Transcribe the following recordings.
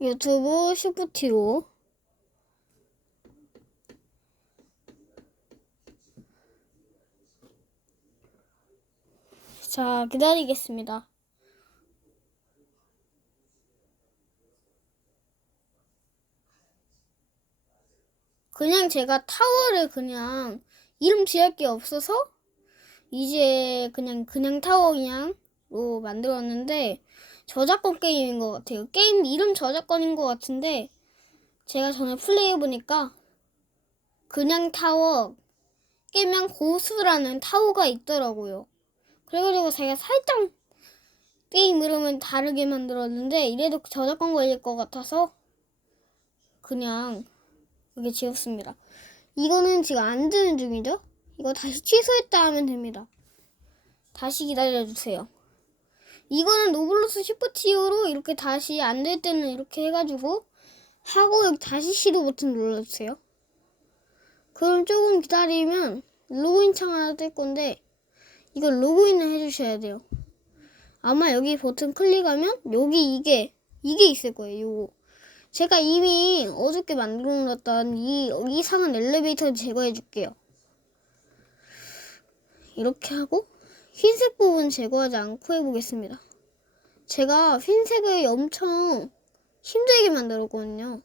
유튜브 슈프티로 자 기다리겠습니다. 그냥 제가 타워를 그냥 이름 지을 게 없어서 이제 그냥 그냥 타워 그냥 로 만들었는데 저작권 게임인 것 같아요. 게임 이름 저작권인 것 같은데 제가 전에 플레이해 보니까 그냥 타워 깨면 고수라는 타워가 있더라고요. 그래가지고 제가 살짝 게임 이름은 다르게 만들었는데 이래도 저작권 걸릴 것 같아서 그냥 이게 지웠습니다. 이거는 지금 안 되는 중이죠? 이거 다시 취소했다 하면 됩니다. 다시 기다려주세요. 이거는 노블로스 슈퍼티어로 이렇게 다시 안 될 때는 이렇게 해가지고 하고 다시 시도 버튼 눌러주세요. 그럼 조금 기다리면 로그인 창 하나 뜰 건데 이거 로그인을 해주셔야 돼요. 아마 여기 버튼 클릭하면 여기 이게 이게 있을 거예요. 요거. 제가 이미 어저께 만들어 놓았던 이 이상한 엘리베이터를 제거해 줄게요. 이렇게 하고 흰색 부분 제거하지 않고 해보겠습니다. 제가 흰색을 엄청 힘들게 만들었거든요.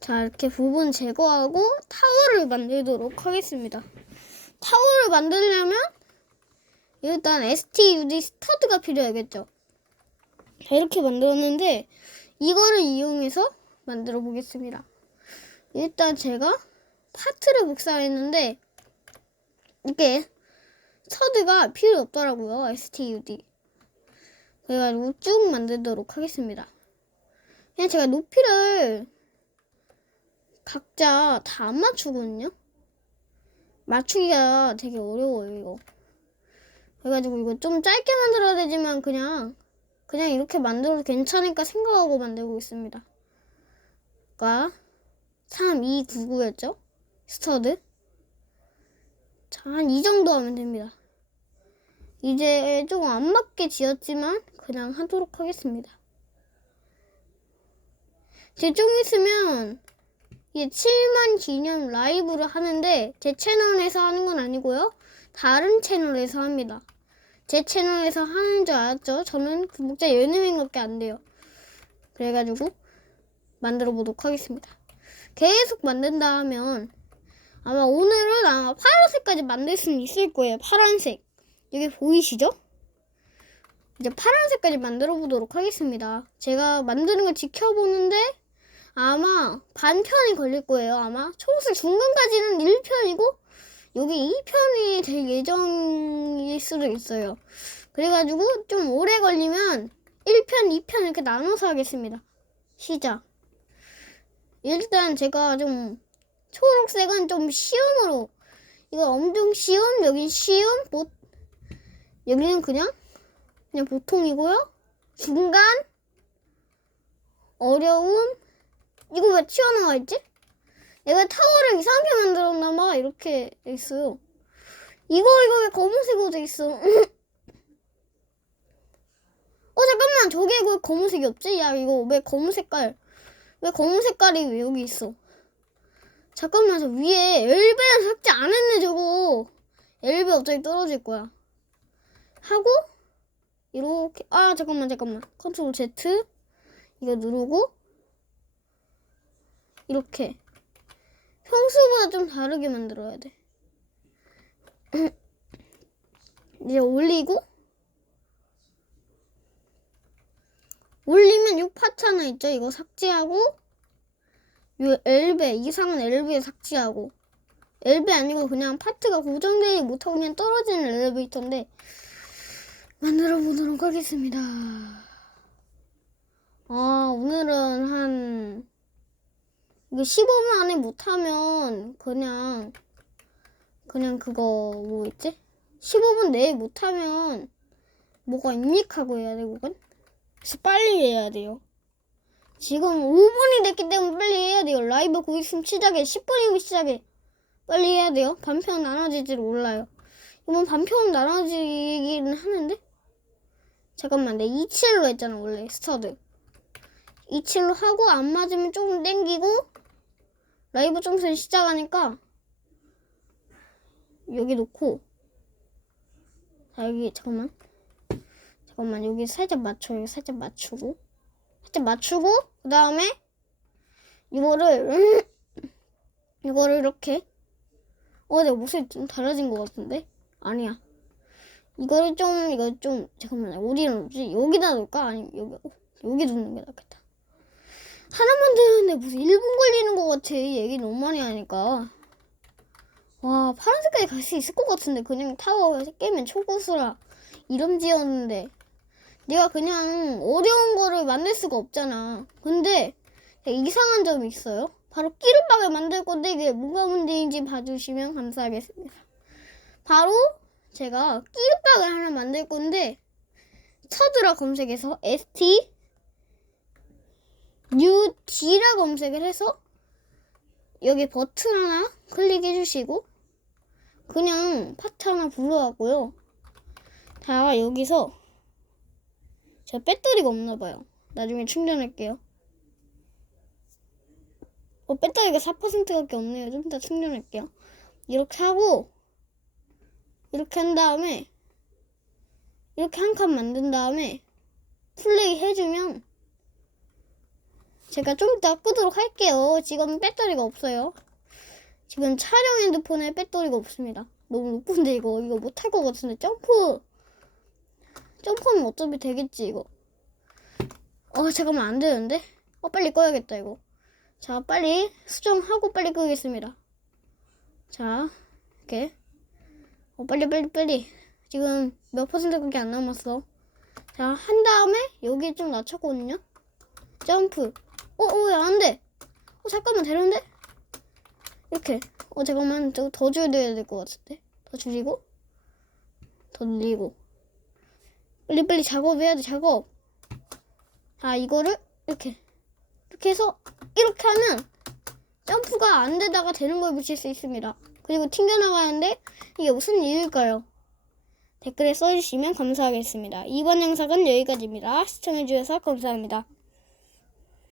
자, 이렇게 부분 제거하고 타워를 만들도록 하겠습니다. 타워를 만들려면 일단 STUD 스타드가 필요하겠죠. 자, 이렇게 만들었는데 이거를 이용해서 만들어 보겠습니다. 일단 제가 파트를 복사했는데 이게 스터드가 필요 없더라고요. STUD. 그래가지고 쭉 만들도록 하겠습니다. 그냥 제가 높이를 각자 다 안 맞추거든요. 맞추기가 되게 어려워요, 이거. 그래가지고 이거 좀 짧게 만들어야 되지만 그냥 그냥 이렇게 만들어도 괜찮을까 생각하고 만들고 있습니다. 그러니까 3299였죠? 스터드. 자, 한 이 정도 하면 됩니다. 이제 조금 안 맞게 지었지만 그냥 하도록 하겠습니다. 이제 좀 있으면 이제 7만 기념 라이브를 하는데 제 채널에서 하는 건 아니고요. 다른 채널에서 합니다. 제 채널에서 하는 줄 알았죠? 저는 구독자 10명밖에 안 돼요. 그래가지고 만들어 보도록 하겠습니다. 계속 만든다 하면 아마 오늘은 아마 파란색까지 만들 수는 있을 거예요. 파란색. 여기 보이시죠? 이제 파란색까지 만들어 보도록 하겠습니다. 제가 만드는 걸 지켜보는데 아마 반편이 걸릴 거예요. 아마 초록색 중간까지는 1편이고 여기 2편이 될 예정일 수도 있어요. 그래가지고 좀 오래 걸리면 1편, 2편 이렇게 나눠서 하겠습니다. 시작. 일단 제가 좀 초록색은 좀 쉬움으로 이거 엄청 쉬움 여기 쉬움 보 여기는 그냥 그냥 보통이고요. 중간 어려움 이거 왜 튀어나와 있지? 내가 타워를 이상하게 만들었나 봐 이렇게 돼 있어요. 이거 이거 왜 검은색으로 돼 있어? 어 잠깐만 저게 왜 검은색이 없지? 야 이거 왜 검은 색깔 왜 검은 색깔이 왜 여기 있어? 잠깐만 저 위에 엘베는 삭제 안 했네 저거. 엘베 갑자기 떨어질 거야. 하고 이렇게 아 잠깐만 잠깐만. 컨트롤 Z. 이거 누르고 이렇게. 평소보다 좀 다르게 만들어야 돼. 이제 올리고 올리면 6파트 하나 있죠? 이거 삭제하고 요 엘베 이상은 엘베 삭제하고 엘베 아니고 그냥 파트가 고정되지 못하고 그냥 떨어지는 엘리베이터인데 만들어 보도록 하겠습니다. 아 오늘은 한 이거 15분 안에 못하면 그냥 그냥 그거 뭐 있지? 15분 내에 못하면 뭐가 입력하고 해야 되거든? 그래서 빨리 해야 돼요. 지금 5분이 됐기 때문에 빨리 해야 돼요. 라이브 곧 있으면 시작해. 10분이면 시작해. 빨리 해야 돼요. 반편 나눠질지 몰라요. 이번 반편 나눠지기는 하는데 잠깐만, 내 27로 했잖아, 원래, 스타드. 27로 하고, 안 맞으면 조금 땡기고, 라이브 점수를 시작하니까, 여기 놓고, 자, 여기, 잠깐만. 잠깐만, 여기 살짝 맞춰, 여기 살짝 맞추고, 살짝 맞추고, 그 다음에, 이거를, 이거를 이렇게, 어, 내 목소리 좀 달라진 것 같은데? 아니야. 이거를 좀, 이거 좀, 잠깐만, 어디에 놓지? 여기다 놓을까? 아니면 여기, 어, 여기 놓는 게 낫겠다. 하나 만드는데 무슨 1분 걸리는 것 같아. 얘기 너무 많이 하니까. 와, 파란색까지 갈 수 있을 것 같은데. 그냥 타워 깨면 초고수라. 이름 지었는데. 내가 그냥 어려운 거를 만들 수가 없잖아. 근데 이상한 점이 있어요. 바로 끼름박을 만들 건데 이게 뭐가 문제인지 봐주시면 감사하겠습니다. 바로 제가 끼름박을 하나 만들 건데 서드라 검색해서 ST UG라 검색을 해서 여기 버튼 하나 클릭해 주시고 그냥 파트 하나 불러왔고요. 자 여기서 저 배터리가 없나 봐요. 나중에 충전할게요. 어, 배터리가 4%밖에 없네요. 좀 이따 충전할게요. 이렇게 하고, 이렇게 한 다음에, 이렇게 한 칸 만든 다음에, 플레이 해주면, 제가 좀 이따 끄도록 할게요. 지금 배터리가 없어요. 지금 촬영 핸드폰에 배터리가 없습니다. 너무 높은데 이거, 이거 못할 것 같은데, 점프, 점프는 어차피 되겠지, 이거. 어, 잠깐만, 안 되는데? 어, 빨리 꺼야겠다, 이거. 자, 빨리 수정하고 빨리 끄겠습니다. 자, 이렇게. 어, 빨리, 빨리, 빨리. 지금 몇 퍼센트밖에 안 남았어. 자, 한 다음에 여기 좀 낮췄거든요. 점프. 어, 어, 왜안 돼? 어, 잠깐만, 되는데? 이렇게. 어, 잠깐만, 저거 더 줄여야 될 것 같은데. 더 줄이고, 더 늘리고. 빨리, 빨리 작업해야 돼, 작업. 자, 이거를 이렇게. 이렇게 해서 이렇게 하면 점프가 안 되다가 되는 걸 붙일 수 있습니다. 그리고 튕겨나가는데 이게 무슨 이유일까요? 댓글에 써주시면 감사하겠습니다. 이번 영상은 여기까지입니다. 시청해주셔서 감사합니다.